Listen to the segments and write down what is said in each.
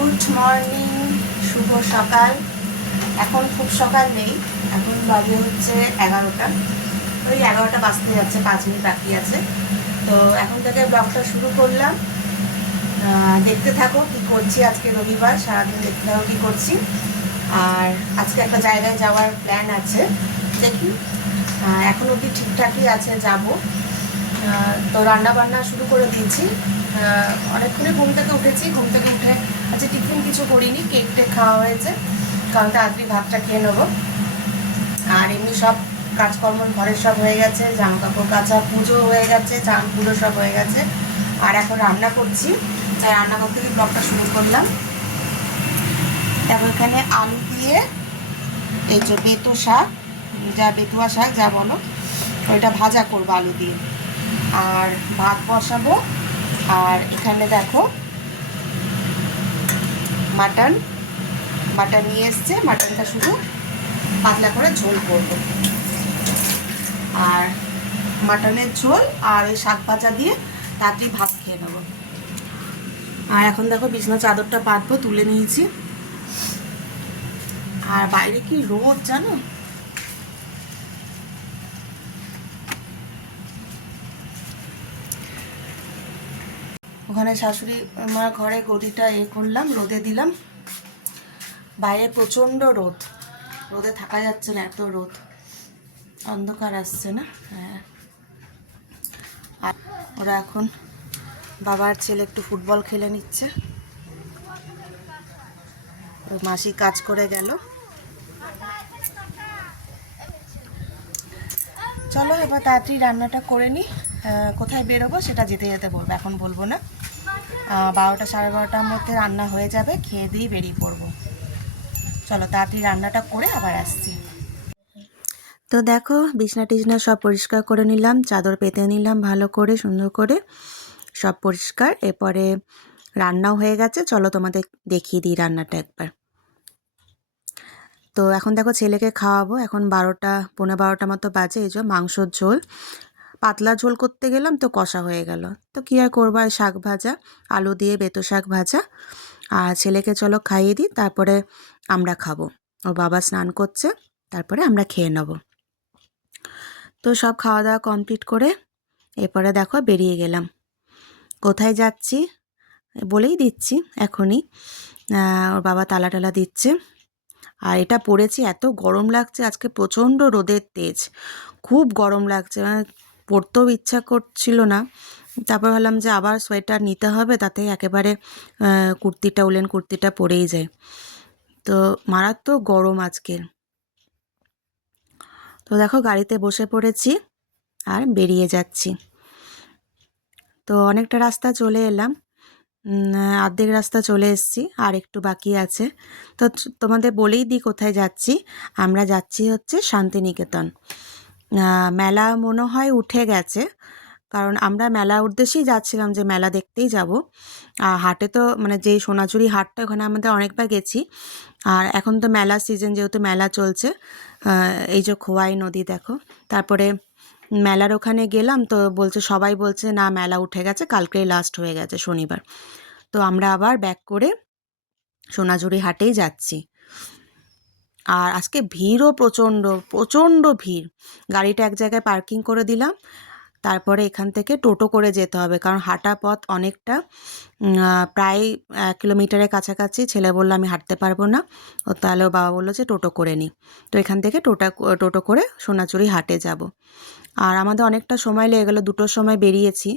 Good morning, শুভ সকাল। এখন খুব সকাল নেই, এখন বাজে হচ্ছে 11টা। ওই 11টা বাজতে যাচ্ছে, 5 মিনিট বাকি আছে। তো এখন থেকে ব্লগটা শুরু করলাম। দেখতে থাকো কি করছি। আজকে রবিবার, সারাদিন দেখতে থাকো কি করছি। আর আজকে একটা জায়গায় যাওয়ার প্ল্যান আছে, দেখি। এখন অবধি ঠিকঠাকই আছে, যাব। তো রান্না বান্না শুরু করে দিয়েছি। অনেকক্ষণে ঘুম থেকে উঠেছি। ঘুম থেকে উঠে আজকে টিফিন কিছু করিনি, কেক টেক খাওয়া হয়েছে, কারণ তাড়াতাড়ি ভাতটা খেয়ে নেবো। আর এমনি সব কাজকর্ম ঘরের সব হয়ে গেছে, জামা কাপড় কাচা, পুজো হয়ে গেছে, চান পুজো সব হয়ে গেছে। আর এখন রান্না করছি, তাই রান্নাঘর থেকে ব্লগটা শুরু করলাম। তারপর এখানে আলু দিয়ে এই যে বেতো শাক, যা বেতুয়া শাক যা বলো, ওইটা ভাজা করবো আলু দিয়ে। আর ভাত বসাবো। আর এখানে দেখো মাটন নিয়ে এসছে, মাটনটা শুধু পাতলা করে ঝোল করবো। আর মাটনের ঝোল আর ওই শাক ভাজা দিয়ে তাড়াতাড়ি ভাত খেয়ে নেবো। আর এখন দেখো বিছানা চাদরটা পাতবো, তুলে নিয়েছি। আর বাইরে কি রোদ জানো। ওখানে শাশুড়ি আমার ঘরে গদিটা করলাম, রোদে দিলাম। বাইরে প্রচণ্ড রোদ, রোদে থাকা যাচ্ছে না, এত রোদ। অন্ধকার আসছে না। হ্যাঁ। আর ওরা এখন বাবার ছেলে একটু ফুটবল খেলে নিচ্ছে। মাসি কাজ করে গেল। চলো এবার তাড়াতাড়ি রান্নাটা করে নিই। কোথায় বেরোবো সেটা যেতে যেতে বলবো, এখন বলবো না। 12টা 12:30টার মধ্যে রান্না হয়ে যাবে, খেয়ে দিয়ে বেরিয়ে পড়বো। চলো তাড়াতাড়ি রান্নাটা করে আবার আসছি। তো দেখো বিছনা টিছনা সব পরিষ্কার করে নিলাম, চাদর পেতে নিলাম ভালো করে, সুন্দর করে সব পরিষ্কার। এরপরে রান্নাও হয়ে গেছে, চলো তোমাদের দেখিয়ে দিই রান্নাটা একবার। তো এখন দেখো ছেলেকে খাওয়াবো, এখন 12টা 12:15 মতো বাজে। এই যে মাংসর ঝোল, পাতলা ঝোল করতে গেলাম তো কষা হয়ে গেল। তো কী আর করবো, শাক ভাজা, আলু দিয়ে বেতো শাক ভাজা। আর ছেলেকে চলো খাইয়ে দিই, তারপরে আমরা খাবো। ওর বাবা স্নান করছে, তারপরে আমরা খেয়ে নেব। তো সব খাওয়া দাওয়া কমপ্লিট করে এরপরে দেখো বেরিয়ে গেলাম। কোথায় যাচ্ছি বলেই দিচ্ছি এখনই। ওর বাবা তালা টালা দিচ্ছে। আর এটা পরেছি, এত গরম লাগছে আজকে, প্রচণ্ড রোদের তেজ, খুব গরম লাগছে, মানে পরতেও ইচ্ছা করছিল না। তারপর ভাবলাম যে আবার সোয়েটার নিতে হবে, তাতে একেবারে কুর্তিটা, উলেন কুর্তিটা পরেই যায়। তো মারাত্মক গরম আজকে। তো দেখো গাড়িতে বসে পড়েছি আর বেরিয়ে যাচ্ছি। তো অনেকটা রাস্তা চলে এলাম, অর্ধেক রাস্তা চলে এসেছি, আর একটু বাকি আছে। তো তোমাদের বলেই দিই কোথায় যাচ্ছি। আমরা যাচ্ছি হচ্ছে শান্তিনিকেতন। মেলা মনে হয় উঠে গেছে, কারণ আমরা মেলা উদ্দেশ্যেই যাচ্ছিলাম, যে মেলা দেখতেই যাব। হাটে তো মানে যেই সোনাঝুরি হাটটা, ওখানে আমাদের অনেকবার গেছি। আর এখন তো মেলা সিজন, যেহেতু মেলা চলছে। এই যে খোয়াই নদী দেখো। তারপরে মেলার ওখানে গেলাম, তো বলছে, সবাই বলছে না মেলা উঠে গেছে, কালকেই লাস্ট হয়ে গেছে শনিবার। তো আমরা আবার ব্যাক করে সোনাঝুরি হাটেই যাচ্ছি। আর আজকে ভিড়ও প্রচণ্ড, প্রচণ্ড ভিড়। গাড়িটা এক জায়গায় পার্কিং করে দিলাম, তারপরে এখান থেকে টোটো করে যেতে হবে, কারণ হাঁটা পথ অনেকটা, প্রায় 1 কিলোমিটারের কাছাকাছি। ছেলে বললো আমি হাঁটতে পারবো না, ও তাহলে ও বাবা বললো যে টোটো করে নিই। তো এখান থেকে টোটো করে সোনাঝুরি হাটে যাব। আর আমাদের অনেকটা সময় লেগে গেলো, 2টোর সময় বেরিয়েছি।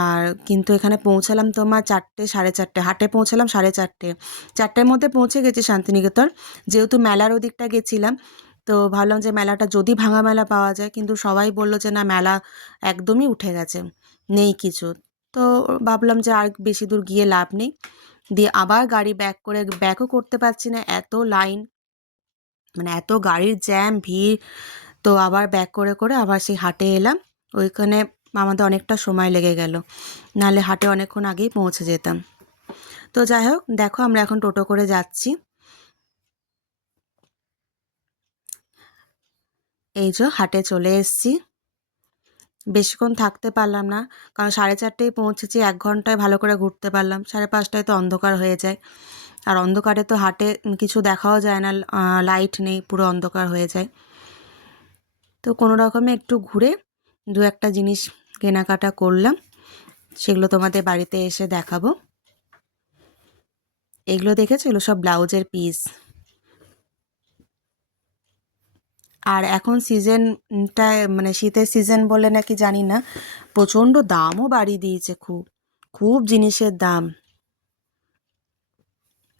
আর কিন্তু এখানে পৌঁছালাম তোমার 4টে 4:30, হাটে পৌঁছালাম 4:30, 4টের মধ্যে পৌঁছে গেছি শান্তিনিকেতন। যেহেতু মেলার ওদিকটা গেছিলাম, তো ভাবলাম যে মেলাটা যদি ভাঙা মেলা পাওয়া যায়, কিন্তু সবাই বললো যে না মেলা একদমই উঠে গেছে, নেই কিছু। তো ভাবলাম যে আর বেশি দূর গিয়ে লাভ নেই, দিয়ে আবার গাড়ি ব্যাকও করতে পারছি না, এত লাইন, মানে এত গাড়ির জ্যাম, ভিড়। তো আবার ব্যাক করে করে আবার সেই হাটে এলাম। ওইখানে আমাদের অনেকটা সময় লেগে গেল, নাহলে হাটে অনেকক্ষণ আগেই পৌঁছে যেতাম। তো যাই হোক, দেখো আমরা এখন টোটো করে যাচ্ছি। এই যে হাটে চলে এসেছি। বেশিক্ষণ থাকতে পারলাম না, কারণ 4:30টায় পৌঁছেছি, 1 ঘন্টায় ভালো করে ঘুরতে পারলাম। 5:30টায় তো অন্ধকার হয়ে যায়, আর অন্ধকারে তো হাটে কিছু দেখাও যায় না, লাইট নেই, পুরো অন্ধকার হয়ে যায়। তো কোনো রকমে একটু ঘুরে 2-1টা জিনিস কেনাকাটা করলাম, সেগুলো তোমাদের বাড়িতে এসে দেখাবো। এগুলো দেখেছো, এগুলো সব ব্লাউজের পিস। আর এখন সিজনটায় মানে শীতের সিজন বলে নাকি জানি না, প্রচণ্ড দামও বাড়িয়ে দিয়েছে, খুব খুব জিনিসের দাম।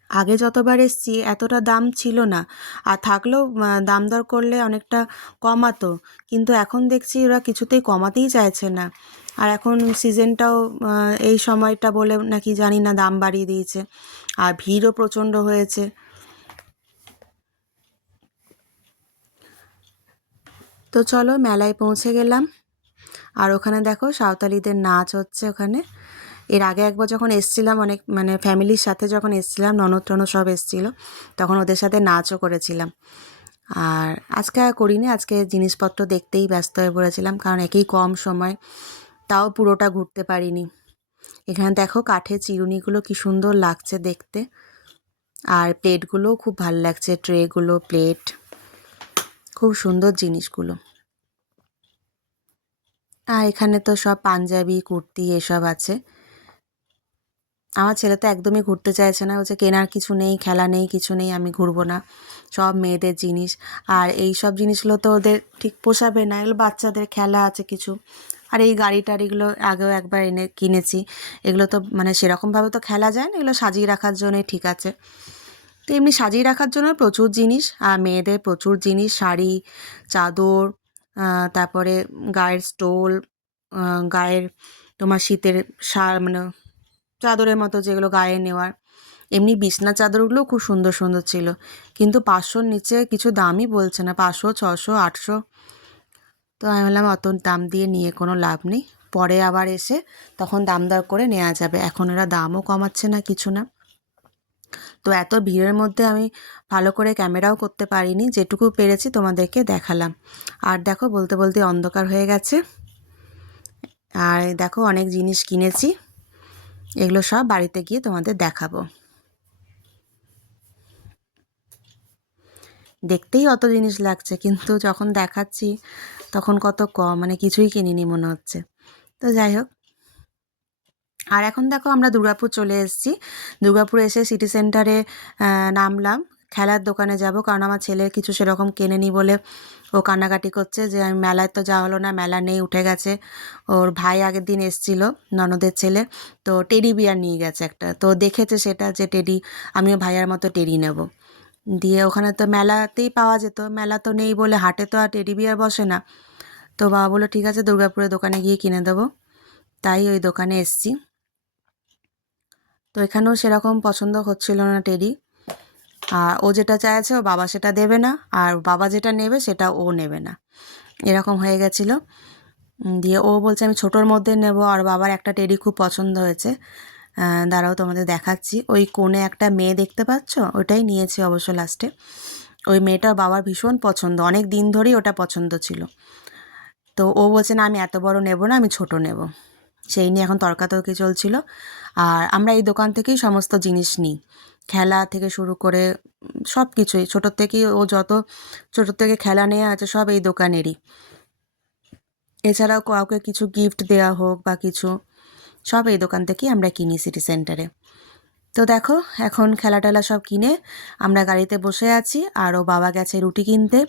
আগে যতবার এসছি এতটা দাম ছিল না, আর থাকলেও দাম দর করলে অনেকটা কমাতো, কিন্তু এখন দেখছি ওরা কিছুতেই কমাতেই চাইছে না। আর এখন সিজনটাও এই সময়টা বলে নাকি জানি না দাম বাড়িয়ে দিয়েছে, আর ভিড়ও প্রচণ্ড হয়েছে। তো চলো মেলায় পৌঁছে গেলাম, আর ওখানে দেখো সাঁওতালিদের নাচ হচ্ছে ওখানে। এর আগে একবার যখন এসছিলাম, অনেক মানে ফ্যামিলির সাথে যখন এসছিলাম, ননদ টনদ সব এসছিলো, তখন ওদের সাথে নাচও করেছিলাম। আর আজকে আর করিনি, আজকে জিনিসপত্র দেখতেই ব্যস্ত হয়ে পড়েছিলাম, কারণ একেই কম সময়, তাও পুরোটা ঘুরতে পারিনি। এখানে দেখো কাঠের চিরুনিগুলো কি সুন্দর লাগছে দেখতে, আর প্লেটগুলোও খুব ভালো লাগছে, ট্রেগুলো, প্লেট, খুব সুন্দর জিনিসগুলো। আর এখানে তো সব পাঞ্জাবি, কুর্তি এসব আছে। আমার ছেলে তো একদমই ঘুরতে চাইছে না, বলছে কেনার কিছু নেই, খেলা নেই, কিছু নেই, আমি ঘুরবো না, সব মেয়েদের জিনিস। আর এই সব জিনিসগুলো তো ওদের ঠিক পোষাবে না, এগুলো বাচ্চাদের খেলা আছে কিছু। আর এই গাড়ি টাড়িগুলো আগেও একবার এনে কিনেছি, এগুলো তো মানে সেরকমভাবে তো খেলা যায় না, এগুলো সাজিয়ে রাখার জন্যই ঠিক আছে। তো এমনি সাজিয়ে রাখার জন্য প্রচুর জিনিস, আর মেয়েদের প্রচুর জিনিস, শাড়ি, চাদর, তারপরে গায়ের স্টোল, গায়ের তোমার শীতের মানে চাদরের মতো যেগুলো গায়ে নেওয়ার, এমনি বিছনা চাদরগুলোও খুব সুন্দর সুন্দর ছিল, কিন্তু 500-র নিচে কিছু দামই বলছে না, 500, 600, 800। তো আমি বললাম অত দাম দিয়ে নিয়ে কোনো লাভ নেই, পরে আবার এসে তখন দাম দর করে নেওয়া যাবে, এখন এরা দামও কমাচ্ছে না, কিছু না। তো এত ভিড়ের মধ্যে আমি ভালো করে ক্যামেরাও করতে পারিনি, যেটুকু পেরেছি তোমাদেরকে দেখালাম। আর দেখো বলতে বলতে অন্ধকার হয়ে গেছে, আর দেখো অনেক জিনিস কিনেছি, এগুলো সব বাড়িতে গিয়ে তোমাদের দেখাবো। দেখতেই অত জিনিস লাগছে, কিন্তু যখন দেখাচ্ছি তখন কত কম, মানে কিছুই কিনিনি মনে হচ্ছে। তো যাই হোক, আর এখন দেখো আমরা দুর্গাপুর চলে এসেছি। দুর্গাপুর এসে সিটি সেন্টারে নামলাম, খেলার দোকানে যাব, কারণ আমার ছেলের কিছু সেরকম কেনেনি বলে ও কান্নাকাটি করছে যে আমি মেলায় তো যাওয়া হলো না, মেলা নেই, উঠে গেছে। ওর ভাই আগের দিন এসছিল, ননদের ছেলে, তো টেডি বিয়ার নিয়ে গেছে একটা, তো দেখেছে সেটা যে টেডি, আমিও ভাইয়ার মতো টেডি নেব। দিয়ে ওখানে তো মেলাতেই পাওয়া যেত, মেলা তো নেই বলে হাটে তো আর টেডি বিয়ার বসে না। তো বাবা বললো ঠিক আছে দুর্গাপুরের দোকানে গিয়ে কিনে দেবো, তাই ওই দোকানে এসছি। তো এখানেও সেরকম পছন্দ হচ্ছিল না টেডি, আর ও যেটা চাইছে ও বাবা সেটা দেবে না, আর বাবা যেটা নেবে সেটা ও নেবে না, এরকম হয়ে গেছিলো। দিয়ে ও বলছে আমি ছোটোর মধ্যে নেব, আর বাবার একটা টেডি খুব পছন্দ হয়েছে, দাঁড়াও তোমাদের দেখাচ্ছি। ওই কোণে একটা মেয়ে দেখতে পাচ্ছ, ওটাই নিয়েছি অবশ্য লাস্টে। ওই মেয়েটার বাবার ভীষণ পছন্দ, অনেক দিন ধরেই ওটা পছন্দ ছিল। তো ও বলছে না আমি এত বড় নেব না, আমি ছোট নেব, সেই নিয়ে এখন তর্কাতর্কি চলছিল। আর আমরা এই দোকান থেকেই সমস্ত জিনিস নিই, খেলা থেকে শুরু করে সব কিছুই, ছোটোর থেকেই ও যত ছোটোর থেকে খেলা নিয়ে আছে সব এই দোকানেরই। এছাড়াও কাউকে কিছু গিফট দেওয়া হোক বা কিছু, সব এই দোকান থেকেই আমরা কিনি সিটি সেন্টারে। তো দেখো এখন খেলা টেলা সব কিনে আমরা গাড়িতে বসে আছি, আর ও বাবা গেছে রুটি কিনতে,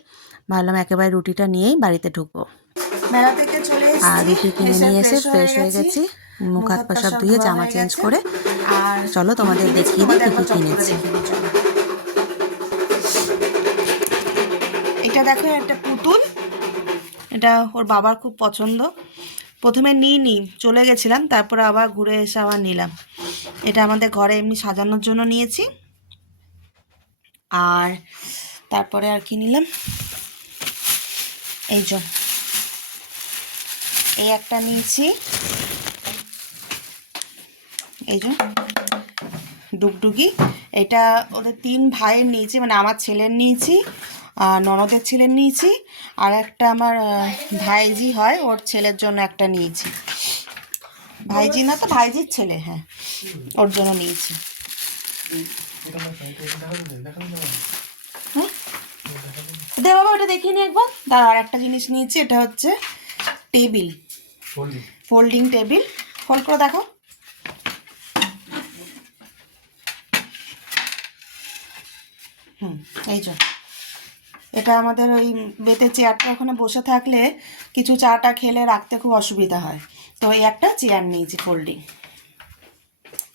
ভাবলাম একেবারে রুটিটা নিয়েই বাড়িতে ঢুকবো। মেলা থেকে চলে আর এসেছি, রুটি কিনে নিয়ে এসে ফ্রেশ হয়ে গেছি, মুখ মুখ হাত হাত পা পা সব সব ধুয়ে ধোয়া জামা হয়ে চেঞ্জ গেছে। করে আর চলো কি তোমাদের কিনেছি দেখিয়ে দিই তোমাদের কী একবার কী চট করে কিনেছি। দেখিয়ে দিই, চলো। এটা দেখো একটা পুতুল, এটা ওর বাবার খুব পছন্দ, প্রথমে নিইনি, চলে গেছিলাম, তারপরে আবার ঘুরে এসে আবার নিলাম। এটা আমাদের ঘরে এমনি সাজানোর জন্য নিয়েছি। আর তারপরে আর কি নিলাম, এই যে এই একটা নিয়েছি, এই যে ডুগডুগি, এটা ওদের 3 ভাইয়ের নিয়েছি, মানে আমার ছেলের নিয়েছি, ননদের ছেলের নিয়েছি, আর একটা আমার ভাইজি হয় ওর ছেলের জন্য একটা নিয়েছি। ভাইজি না তো ভাইজির ছেলে, হ্যাঁ, ওর জন্য নিয়েছি। হুম, দে বাবা ওটা দেখিয়ে নি একবার। দাঁড়া, আর একটা জিনিস নিয়েছি, এটা হচ্ছে টেবিল, ফোল্ডিং টেবিল। ফোল্ড করে দেখো। এই যে এটা আমাদের ওই বেতের চেয়ারটা ওখানে বসে থাকলে কিছু চাটা খেলে রাখতে খুব অসুবিধা হয়, তো এই একটা চেয়ার নিয়েছি ফোল্ডিং।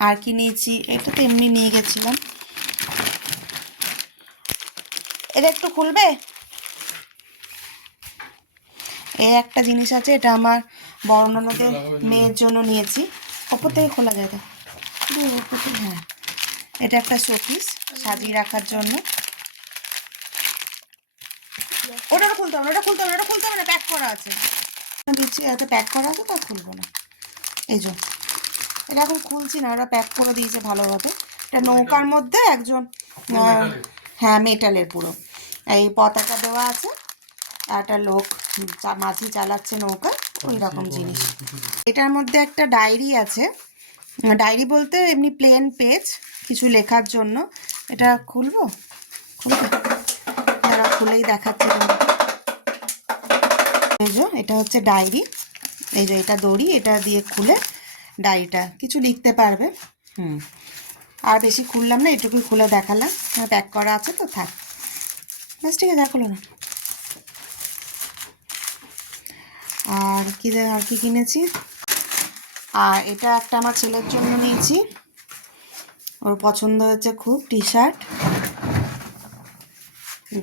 আর কি নিয়েছি, এটা তো এমনি নিয়ে গেছিলাম। এটা একটু খুলবে, এই একটা জিনিস আছে, এটা আমার বড় ননদের মেয়ের জন্য নিয়েছি। ওপর থেকে খোলা যায় তো, ওপর থেকে, হ্যাঁ। এটা একটা শোপিস সাজিয়ে রাখার জন্য। ওটা খুলতে হবে, ওটা খুলতে হবে, ওটা খুলতে হবে না, প্যাক করা আছে। দিচ্ছি এত প্যাক করা আছে, তা খুলবো না। এই যে এটা এখন খুলছি না, ওরা প্যাক করে দিয়েছে ভালোভাবে। এটা নৌকার মধ্যে একজন, হ্যাঁ মেটালের পুরো, এই পতাকা দেওয়া আছে, একটা লোক মাঝি চালাচ্ছে নৌকা, ওই রকম জিনিস। এটার মধ্যে একটা ডায়েরি আছে, ডায়েরি বলতে এমনি প্লেন পেজ কিছু লেখার জন্য। এটা খুলবো, খুলবো, তারা খুলেই দেখাচ্ছে তোমাকে। এই যে এটা হচ্ছে ডায়েরি, এই যে এটা দড়ি, এটা দিয়ে খুলে ডায়েরিটা কিছু লিখতে পারবে। আর বেশি খুললাম না, এটুকুই খুলে দেখালাম, প্যাক করা আছে তো থাক, বাস ঠিক আছে, দেখালো না। আর কি কিনেছি, আর এটা একটা আমার ছেলের জন্য নিয়েছি, ওর পছন্দ হচ্ছে খুব, টি শার্ট,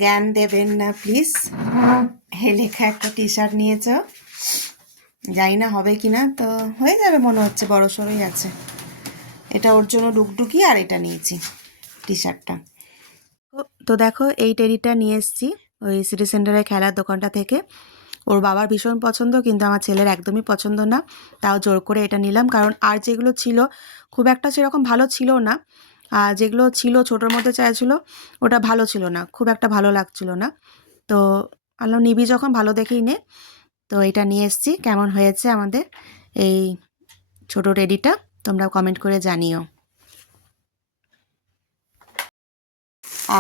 জ্ঞান দেবেন না প্লিজ, এই লেখা একটা টি শার্ট নিয়েছ, জানি না হবে কিনা, তো হয়ে যাবে মনে হচ্ছে, বড় সড়োই আছে। এটা ওর জন্য ডুকডুকি, আর এটা নিয়েছি টি শার্টটা। তো দেখো এই টেডিটা নিয়ে এসেছি ওই সিটি সেন্টারের খেলার দোকানটা থেকে। ওর বাবার ভীষণ পছন্দ, কিন্তু আমার ছেলের একদমই পছন্দ না, তাও জোর করে এটা নিলাম, কারণ আর যেগুলো ছিল খুব একটা সেরকম ভালো ছিল না, আর যেগুলো ছিল ছোটোর মধ্যে চাইছিল ওটা ভালো ছিল না, খুব একটা ভালো লাগছিল না। তো আলো নিবি যখন ভালো দেখেই নে, তো এটা নিয়ে এসেছি। কেমন হয়েছে আমাদের এই ছোটো টেডিটা তোমরা কমেন্ট করে জানিও।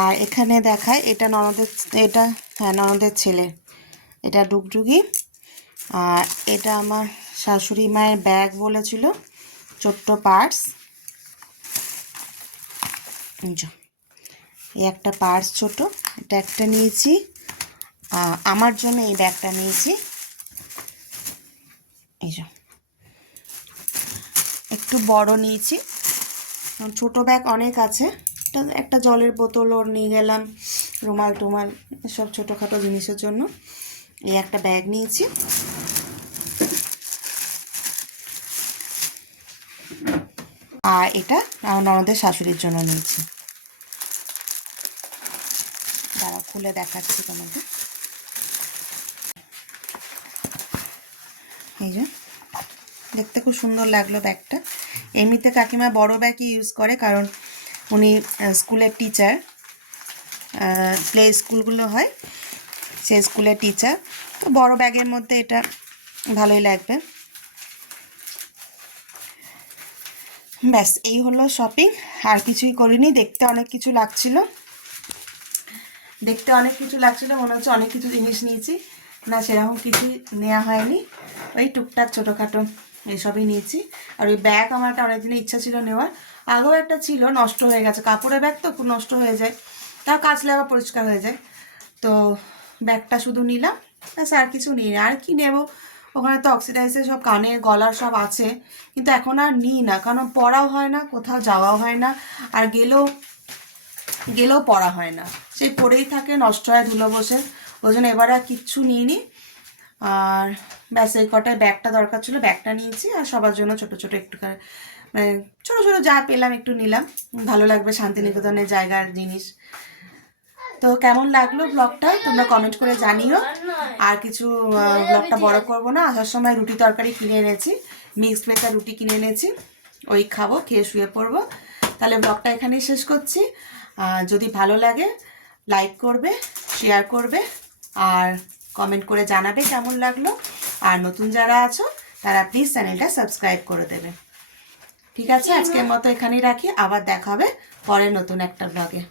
আর এখানে দেখায়, এটা ননদের, এটা হ্যাঁ ননদের ছেলে, এটা ডুগডুগি। আর এটা আমার শাশুড়ি মায়ের ব্যাগ বলেছিল, ছোট্ট পার্স, এই একটা পার্স ছোট, এটা একটা নিয়েছি। আমার জন্য এই ব্যাগটা নিয়েছি, এই যে একটু বড় নিয়েছি, ছোট ব্যাগ অনেক আছে, একটা জলের বোতল ওর নিয়ে গেলাম, রুমাল টুমাল সব ছোটোখাটো জিনিসের জন্য এই একটা ব্যাগ নিয়েছি। আর এটা আমার ননদের শাশুড়ির জন্য নিয়েছি, দাঁড়া খুলে দেখাচ্ছি তোমাকে। এই যে দেখতে খুব সুন্দর লাগলো ব্যাগটা। এমনিতে কাকিমা বড় ব্যাগই ইউজ করে, কারণ উনি স্কুলের টিচার, প্লে স্কুলগুলো হয়, সে স্কুলের টিচার, তো বড় ব্যাগের মধ্যে এটা ভালোই লাগবে। ব্যাস এই হলো শপিং, আর কিছুই করিনি। দেখতে অনেক কিছু লাগছিল, মনে হচ্ছে অনেক কিছু জিনিস নিয়েছি, না সেরকম কিছুই নেওয়া হয়নি, ওই টুকটাক ছোটোখাটো এসবই নিয়েছি। আর ওই ব্যাগ আমার একটা অনেক দিনের ইচ্ছা ছিল নেওয়ার, আগেও একটা ছিল, নষ্ট হয়ে গেছে, কাপড়ের ব্যাগ তো খুব নষ্ট হয়ে যায়, তাও কাচলে আবার পরিষ্কার হয়ে যায়, তো ব্যাগটা শুধু নিলাম, ব্যাস আর কিছু নিই না। আর কি নেব, ওখানে তো অক্সিডাইজের সব কানের গলার সব আছে, কিন্তু এখন আর নিই না, কারণ পরাও হয় না, কোথাও যাওয়াও হয় না, আর গেলেও পরা হয় না, সেই পরেই থাকে, নষ্ট হয় ধুলো বসে, ওই জন্য এবার আর কিচ্ছু নিইনি। আর ব্যাস এই কটায় ব্যাগটা দরকার ছিল, ব্যাগটা নিয়েছি, আর সবার জন্য ছোট ছোট একটু মানে ছোটো ছোটো যা পেলাম একটু নিলাম, ভালো লাগবে, শান্তিনিকেতনের জায়গার জিনিস। তো কেমন লাগলো ব্লগটা তোমরা কমেন্ট করে জানিও। আর কিছু ব্লগটা বড় করব না, আসার সময় রুটি তরকারি কিনে এনেছি, মিক্সড ভেজ আর রুটি কিনে এনেছি, ওই খাবো, খেয়ে শুয়ে পড়বো। তাহলে ব্লগটা এখানেই শেষ করছি। যদি ভালো লাগে লাইক করবে, শেয়ার করবে আর কমেন্ট করে জানাবে কেমন লাগলো। আর নতুন যারা আছো তারা প্লিজ চ্যানেলটা সাবস্ক্রাইব করে দেবে। ঠিক আছে, আজকের মতো এখানেই রাখি, আবার দেখা হবে পরে নতুন একটা ব্লগে।